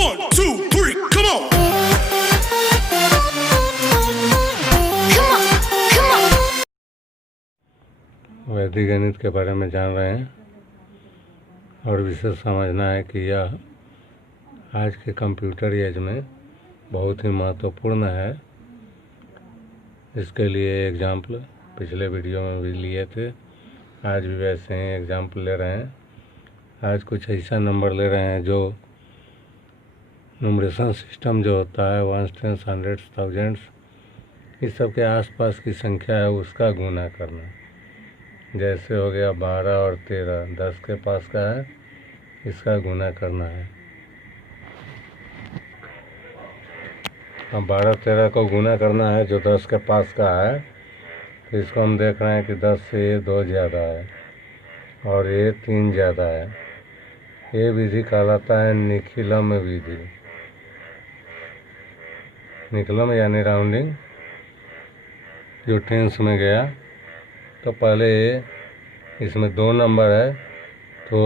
1, 2, 3, come on. वैदिक गणित के बारे में जान रहे हैं और विशेष समझना है कि यह आज के कंप्यूटर एज में बहुत ही महत्वपूर्ण है। इसके लिए एग्जाम्पल पिछले वीडियो में भी लिए थे, आज भी वैसे ही एग्जाम्पल ले रहे हैं। आज कुछ ऐसा नंबर ले रहे हैं जो न्यूमरेशन सिस्टम जो होता है 1s, 10s, 100s, 1000s, इस सब के आसपास की संख्या है उसका गुना करना। जैसे हो गया 12 और 13, 10 के पास का है, इसका गुना करना है। अब 12, 13 को गुना करना है जो 10 के पास का है, तो इसको हम देख रहे हैं कि 10 से ये 2 ज़्यादा है और ये 3 ज़्यादा है। ये विधि कहलाता है निखिलम विधि। निखिलम यानी राउंडिंग, जो टेंस में गया। तो पहले इसमें 2 नंबर है तो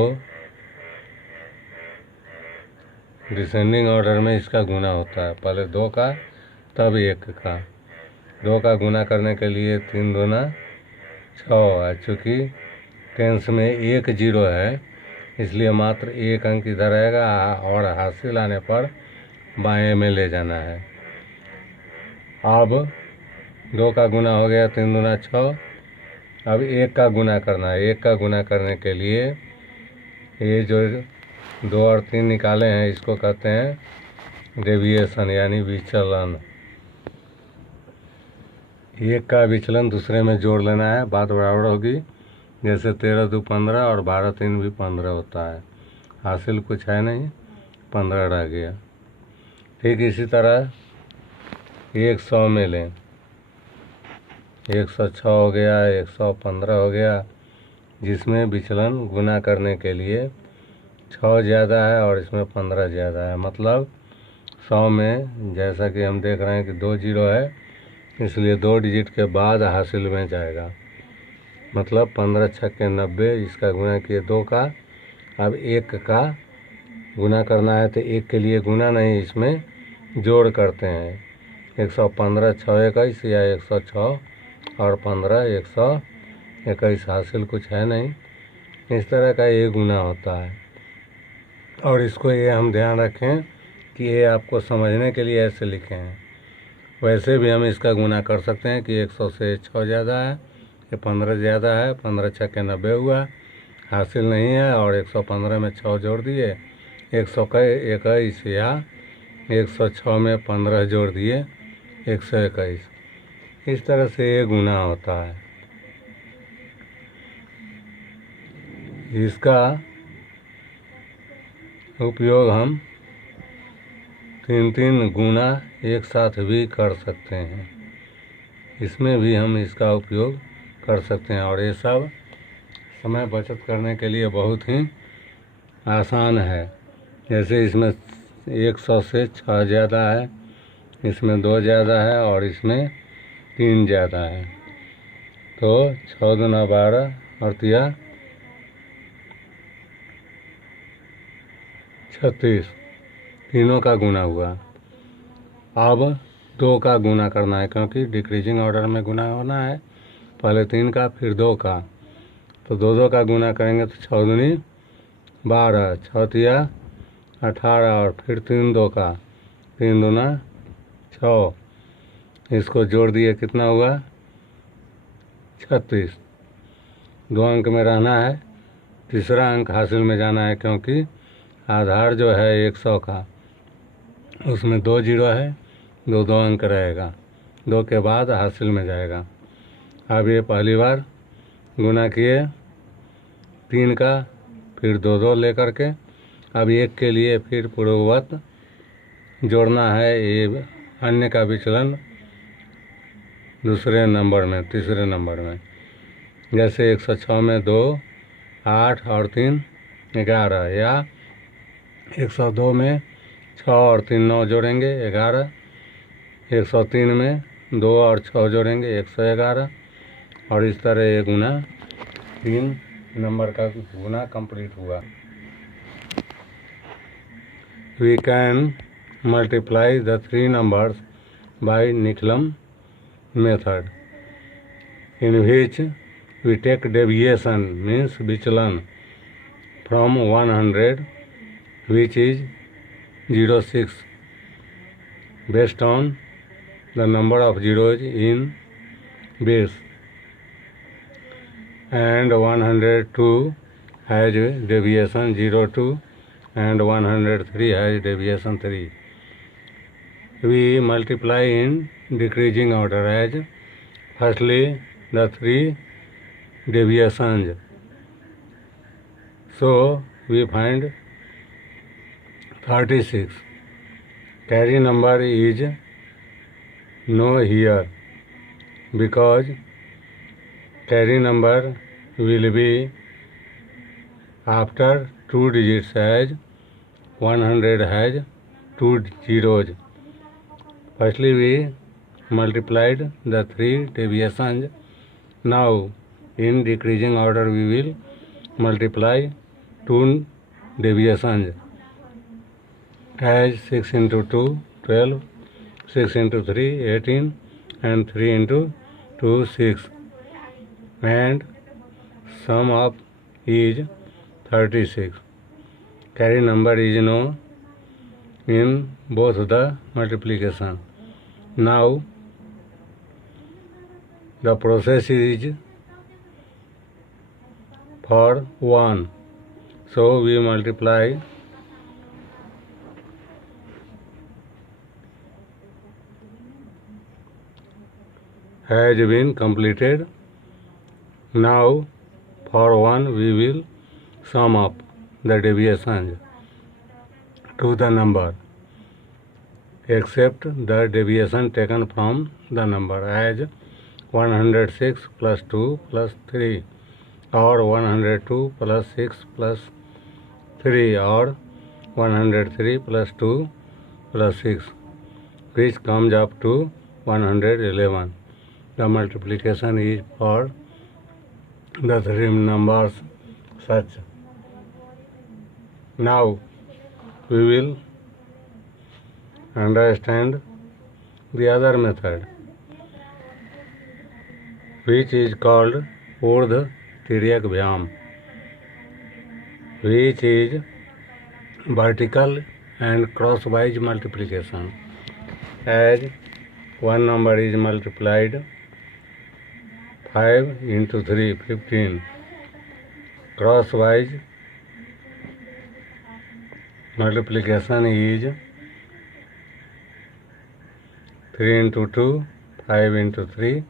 डिसेंडिंग ऑर्डर में इसका गुना होता है, पहले 2 का तब 1 का। 2 का गुना करने के लिए 3 दूना 6। चूँकि टेंस में 1 0 है इसलिए मात्र 1 अंक इधर आएगा और हासिल आने पर बाएं में ले जाना है। अब 2 का गुना हो गया 3 दूना 6। अब 1 का गुना करना है। 1 का गुना करने के लिए ये जो 2 और 3 निकाले हैं इसको कहते हैं डेविएशन यानी विचलन। 1 का विचलन दूसरे में जोड़ लेना है, बात बराबर होगी। जैसे 13 2 15 और 12 3 भी 15 होता है। हासिल कुछ है नहीं, 15 रह गया। ठीक इसी तरह 100 में लें, 106 हो गया, 115 हो गया, जिसमें विचलन गुना करने के लिए 6 ज़्यादा है और इसमें 15 ज़्यादा है। मतलब 100 में जैसा कि हम देख रहे हैं कि 2 0 है, इसलिए 2 डिजिट के बाद हासिल में जाएगा। मतलब 15 छक्के 90, इसका गुना किए 2 का। अब 1 का गुना करना है तो 1 के लिए गुना नहीं, इसमें जोड़ करते हैं। 115 6 21 या 106 और 15 121। हासिल कुछ है नहीं, इस तरह का ये गुना होता है। और इसको ये हम ध्यान रखें कि ये आपको समझने के लिए ऐसे लिखे हैं। वैसे भी हम इसका गुना कर सकते हैं कि 100 से 6 ज़्यादा है, ये 15 ज़्यादा है, 15 छक्के 90 हुआ, हासिल नहीं है। और 115 में 6 जोड़ दिए, 121 या 106 में 15 जोड़ दिए, 121। इस तरह से ये गुना होता है। इसका उपयोग हम 3 गुना एक साथ भी कर सकते हैं। इसमें भी हम इसका उपयोग कर सकते हैं और ये सब समय बचत करने के लिए बहुत ही आसान है। जैसे इसमें 100 से 6 ज़्यादा है, इसमें 2 ज़्यादा है और इसमें 3 ज़्यादा है। तो 6 दूना 12 और 3 36, तीनों का गुना हुआ। अब 2 का गुना करना है, क्योंकि डिक्रीजिंग ऑर्डर में गुना होना है। पहले 3 का फिर 2 का, तो 2 का गुना करेंगे तो 6 दूनी 12, 6 3 18 और फिर 3 2 का, 3 दूना 6। इसको जोड़ दिए कितना हुआ 36। 2 अंक में रहना है, तीसरा अंक हासिल में जाना है, क्योंकि आधार जो है 100 का उसमें 2 0 है, 2 अंक रहेगा, 2 के बाद हासिल में जाएगा। अब ये पहली बार गुना किए 3 का, फिर 2 लेकर के। अब 1 के लिए फिर पूर्ववत जोड़ना है ये अन्य का विचलन दूसरे नंबर में, तीसरे नंबर में। जैसे 106 में 2 8 और 3 11, या 102 में 6 और 3 9 जोड़ेंगे 11, 103 में 2 और 6 जोड़ेंगे 111। और इस तरह ये गुना 3 नंबर का गुना कंप्लीट हुआ। we can multiply the three numbers by Nicolum method, in which we take deviation, means vichalan, from 100, which is 0.6, based on the number of zeros in base, and 102 has deviation 0.2 and 103 has deviation 3. We multiply in decreasing order as firstly the three deviations. So we find 36. Carry number is no here, because carry number will be after two digits, as 100 has two zeros. Firstly we multiplied the three deviations. Now in decreasing order we will multiply two deviations, as 6 into 2 12, 6 into 3 18, and 3 into 2 6, and sum of is 36. Carry number is known in both the multiplication. Now the process is for 1, so we multiply has been completed. Now for 1 we will sum up the deviations to the number, except the deviation taken from the number, as 106 plus 2 plus 3, or 102 plus 6 plus 3, or 103 plus 2 plus 6, which comes up to 111. The multiplication is for the three numbers such. Now we will understand the other method, which is called Urdhva Tiryak Vyam, which is vertical and crosswise multiplication. As one number is multiplied 5 into 3 15, crosswise multiplication is 3 into 2 5 into 3,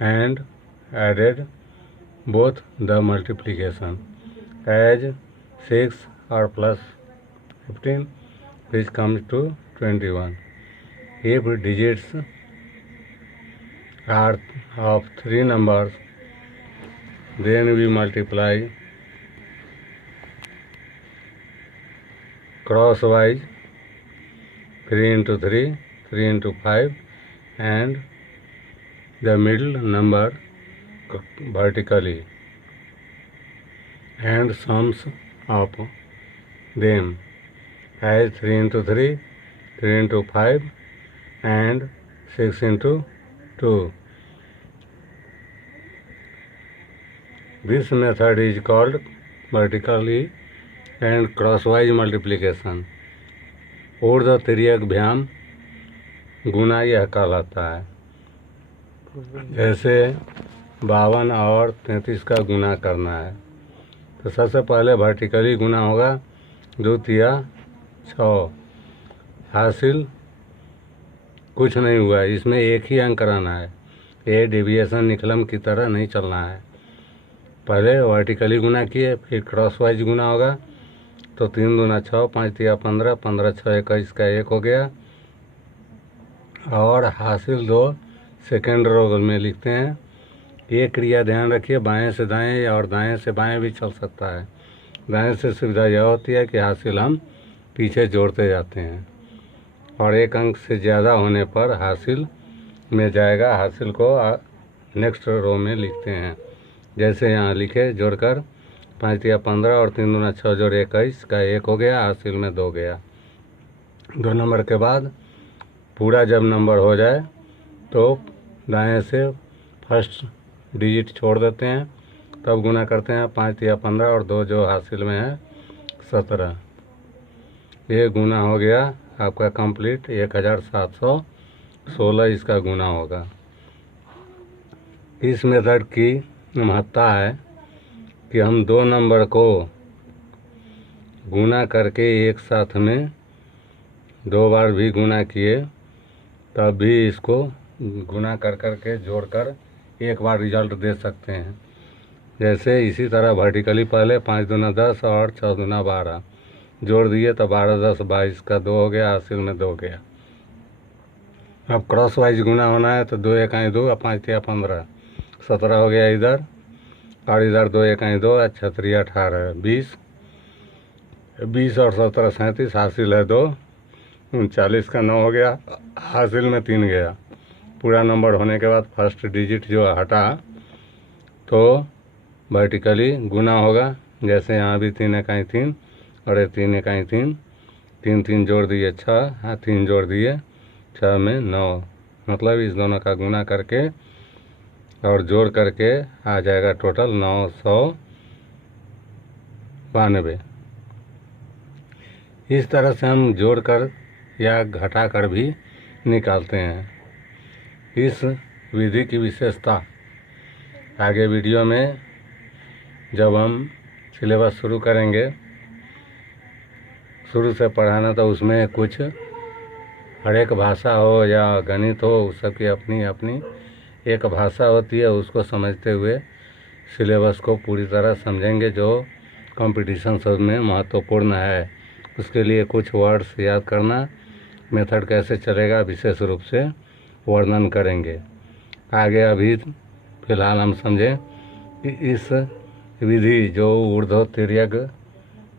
and added both the multiplication, as 6 or plus 15, which comes to 21. If digits are of three numbers, then we multiply crosswise 3 into 3, 3 into 5, and the middle number vertically, and sums of them, as 3 into 3, 3 into 5, and 6 into 2. This method is called vertically and crosswise multiplication. ऊर्ध्व तिर्यक भ्याम गुना यह कहलाता है। जैसे 52 और 33 का गुना करना है, तो सबसे पहले वर्टिकली गुना होगा 2 तिया 6, हासिल कुछ नहीं हुआ, इसमें एक ही अंक कराना है। ये डेविएशन निकलम की तरह नहीं चलना है। पहले वर्टिकली गुना किए, फिर क्रॉसवाइज गुना होगा, तो 3 दूना 6, 5 तिया 15, 15 6 21 का 1 हो गया, और हासिल 2 सेकेंड रो में लिखते हैं। ये क्रिया ध्यान रखिए, बाएं से दाएं और दाएं से बाएं भी चल सकता है। दाएं से सुविधा यह होती है कि हासिल हम पीछे जोड़ते जाते हैं, और एक अंक से ज़्यादा होने पर हासिल में जाएगा। हासिल को नेक्स्ट रो में लिखते हैं, जैसे यहाँ लिखे, जोड़कर 5 तिया 15 और 3 दूना 6 जोड़ 21 का 1 हो गया, हासिल में 2 गया। 2 नंबर के बाद पूरा जब नंबर हो जाए तो दाएं से फर्स्ट डिजिट छोड़ देते हैं, तब गुना करते हैं 5 या 15 और 2 जो हासिल में है 17। ये गुना हो गया आपका कंप्लीट। 1716 इसका गुना होगा। इस मेथड की महत्ता है कि हम 2 नंबर को गुना करके एक साथ में 2 बार भी गुना किए तब भी इसको गुना कर के जोड़कर एक बार रिजल्ट दे सकते हैं। जैसे इसी तरह वर्टिकली पहले 5 दूना 10 और 6 दूना 12 जोड़ दिए तो 12 10 22 का 2 हो गया, हासिल में 2 गया। अब क्रॉस वाइज गुना होना है तो 2 एकाई 2 और 5 या 15 17 हो गया इधर, और इधर 2 एकाई 2 और 6 18 20 20 और 17 37 हासिल है 2, 39 का 9 हो गया, हासिल में 3 गया। पूरा नंबर होने के बाद फर्स्ट डिजिट जो हटा तो वर्टिकली गुना होगा। जैसे यहाँ भी 3 एकाई 3 और ये 3 एकाई 3, 3 3 जोड़ दिए 6, हाँ 3 जोड़ दिए 6 में 9, मतलब इस दोनों का गुना करके और जोड़ करके आ जाएगा टोटल 992। इस तरह से हम जोड़कर या घटाकर भी निकालते हैं। इस विधि की विशेषता आगे वीडियो में जब हम सिलेबस शुरू करेंगे, शुरू से पढ़ाना, तो उसमें कुछ हर एक भाषा हो या गणित हो, उस सबकी अपनी अपनी एक भाषा होती है, उसको समझते हुए सिलेबस को पूरी तरह समझेंगे जो कंपटीशन सब में महत्वपूर्ण है। उसके लिए कुछ वर्ड्स याद करना, मेथड कैसे चलेगा विशेष रूप से वर्णन करेंगे आगे। अभी फिलहाल हम समझें कि इस विधि जो ऊर्ध्व तिर्यक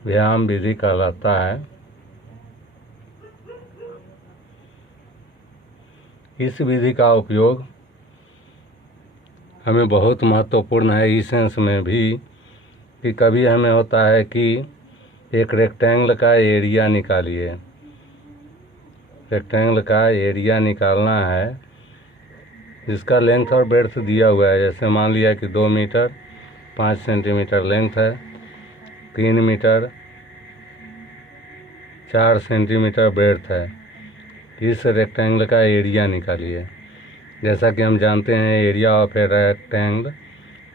व्यायाम विधि कहलाता है, इस विधि का उपयोग हमें बहुत महत्वपूर्ण है इस सेंस में भी कि कभी हमें होता है कि एक रेक्टेंगल का एरिया निकालिए, रेक्टेंगल का एरिया निकालना है जिसका लेंथ और ब्रेड्थ दिया हुआ है। जैसे मान लिया कि 2 मीटर 5 सेंटीमीटर लेंथ है, 3 मीटर 4 सेंटीमीटर ब्रेड्थ है। इस रेक्टेंगल का एरिया निकालिए। जैसा कि हम जानते हैं area of a rectangle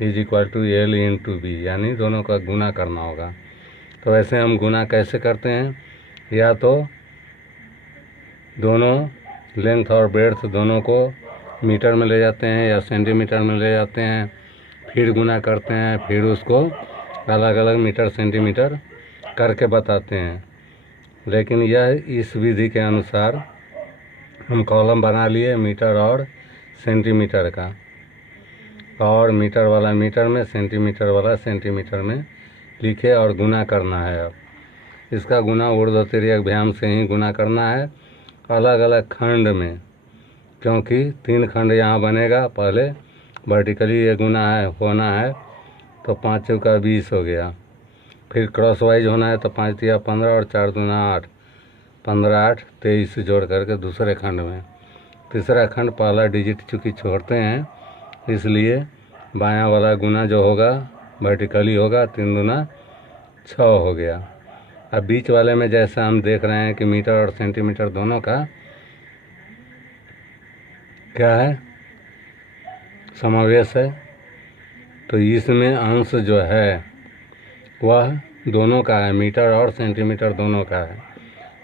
is equal to L into B, यानी दोनों का गुना करना होगा। तो वैसे हम गुना कैसे करते हैं, या तो दोनों लेंथ और ब्रेड्थ दोनों को मीटर में ले जाते हैं या सेंटीमीटर में ले जाते हैं, फिर गुना करते हैं, फिर उसको अलग अलग मीटर सेंटीमीटर करके बताते हैं। लेकिन यह इस विधि के अनुसार हम कॉलम बना लिए मीटर और सेंटीमीटर का, और मीटर वाला मीटर में, सेंटीमीटर वाला सेंटीमीटर में लिखे और गुना करना है। अब इसका गुना ऊर्ध्व तिर्यक व्यायाम से ही गुना करना है, अलग अलग खंड में, क्योंकि 3 खंड यहाँ बनेगा। पहले वर्टिकली ये गुना है होना है तो 5 चौका 20 हो गया, फिर क्रॉस वाइज होना है तो 5 या 15 और 4 दूना 8, 15 8 23 जोड़ करके दूसरे खंड में। तीसरा खंड पहला डिजिट चूँकि छोड़ते हैं इसलिए बायां वाला गुना जो होगा वर्टिकली होगा, 3 दूना 6 हो गया। अब बीच वाले में जैसा हम देख रहे हैं कि मीटर और सेंटीमीटर दोनों का क्या है, समावेश है, तो इसमें अंश जो है वह दोनों का है, मीटर और सेंटीमीटर दोनों का है।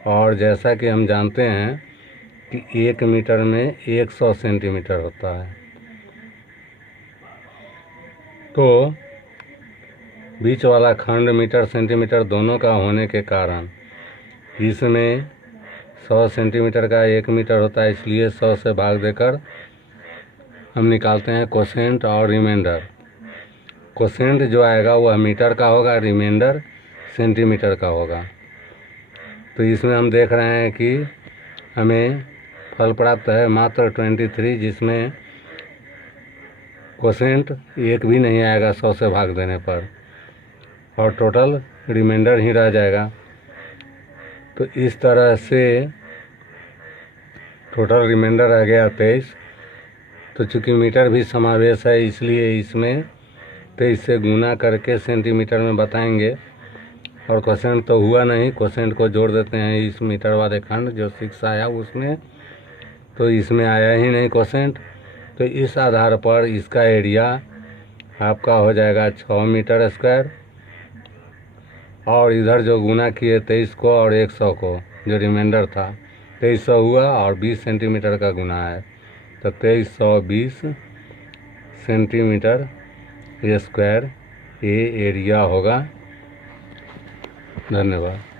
और जैसा कि हम जानते हैं कि 1 मीटर में 100 सेंटीमीटर होता है, तो बीच वाला खंड मीटर सेंटीमीटर दोनों का होने के कारण इसमें 100 सेंटीमीटर का 1 मीटर होता है, इसलिए 100 से भाग देकर हम निकालते हैं कोसेंट और रिमाइंडर। कोसेंट जो आएगा वह मीटर का होगा, रिमाइंडर सेंटीमीटर का होगा। तो इसमें हम देख रहे हैं कि हमें फल प्राप्त है मात्र 23, जिसमें कोसेंट 1 भी नहीं आएगा 100 से भाग देने पर, और टोटल रिमाइंडर ही रह जाएगा। तो इस तरह से टोटल रिमाइंडर आ गया 23। तो चूँकि मीटर भी समावेश है इसलिए इसमें 23 से गुना करके सेंटीमीटर में बताएंगे। और क्वोशेंट तो हुआ नहीं, क्वोशेंट को जोड़ देते हैं इस मीटर वाले खंड जो 6 आया उसमें, तो इसमें आया ही नहीं क्वोशेंट। तो इस आधार पर इसका एरिया आपका हो जाएगा 6 मीटर स्क्वायर। और इधर जो गुना किए 23 को और 100 को, जो रिमाइंडर था 2300 हुआ और 20 सेंटीमीटर का गुना है, तो 2320 सेंटीमीटर स्क्वायर ये एरिया होगा। धन्यवाद।